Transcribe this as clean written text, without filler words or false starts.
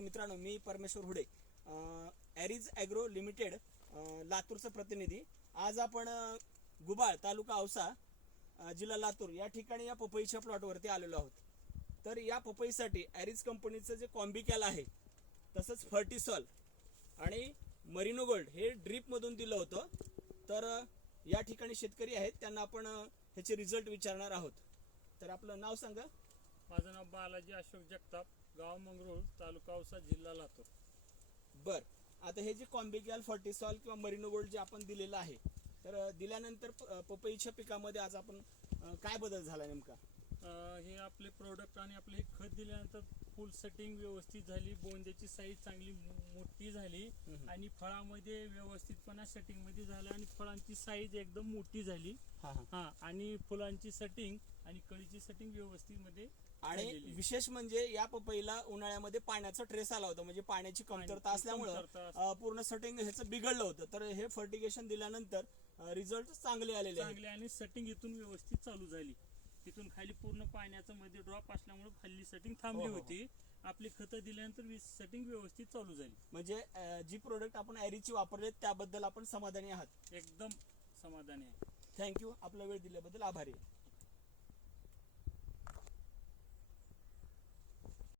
शेतकरी मित्रांनो, मी परमेश्वर हुडे, ॲरिज ॲग्रो लिमिटेड लातूरचा प्रतिनिधी। आज आपण गुबाळ तालुका औसा जिल्हा लातूर या ठिकाणी या पपईच्या प्लॉटवरती आलेलो आहोत। तर या पपईसाठी ॲरिज कंपनीचं जे कॉम्बिकॅल आहे, तसंच फर्टिसॉल आणि मरिनो गोल्ड हे ड्रीपमधून दिलं होतं। तर या ठिकाणी शेतकरी आहेत, त्यांना आपण ह्याचे रिझल्ट विचारणार आहोत। तर आपलं नाव सांगा। माझं नाव बालाजी अशोक जगताप, गाव मंगरूळ, तालुका औसा, जिल्हा लातूर। बर, आता हे जे कॉम्बिकॅल फर्टिसॉल किंवा मरिनो गोल्ड जे आपण दिलेलं आहे, तर दिल्यानंतर पपईच्या पिकामध्ये आज आपण काय बदल झाला नेमका? हे आपले प्रोडक्ट आणि आपले हे खत दिल्यानंतर फुल सेटिंग व्यवस्थित झाली, बोंद्याची साईज चांगली मोठी झाली आणि फळामध्ये व्यवस्थितपणा सेटिंग मध्ये झालं आणि फळांची साईज एकदम मोठी झाली। आणि फुलांची सेटिंग आणि कळीची सेटिंग व्यवस्थित मध्ये। आणि विशेष म्हणजे या पपईला उन्हाळ्यामध्ये पाण्याचा ट्रेस आला होता, म्हणजे पाण्याची कमतरता असल्यामुळे पूर्ण सेटिंग ह्याचं बिघडलं होतं। तर हे फर्टिगेशन दिल्यानंतर रिझल्ट चांगले आलेले आणि सेटिंग इथून व्यवस्थित चालू झाली। तिथून खाली पूर्ण पाण्याचं मध्ये ड्रॉप असल्यामुळे खाली सेटिंग थांबली होती। आपली खतं दिल्यानंतर सेटिंग व्यवस्थित चालू झाली। म्हणजे जी प्रोडक्ट आपण ॲरिजची वापरले त्याबद्दल आपण समाधानी आहात? एकदम समाधानी आहे। थँक्यू, आपला वेळ दिल्याबद्दल आभारी आहे।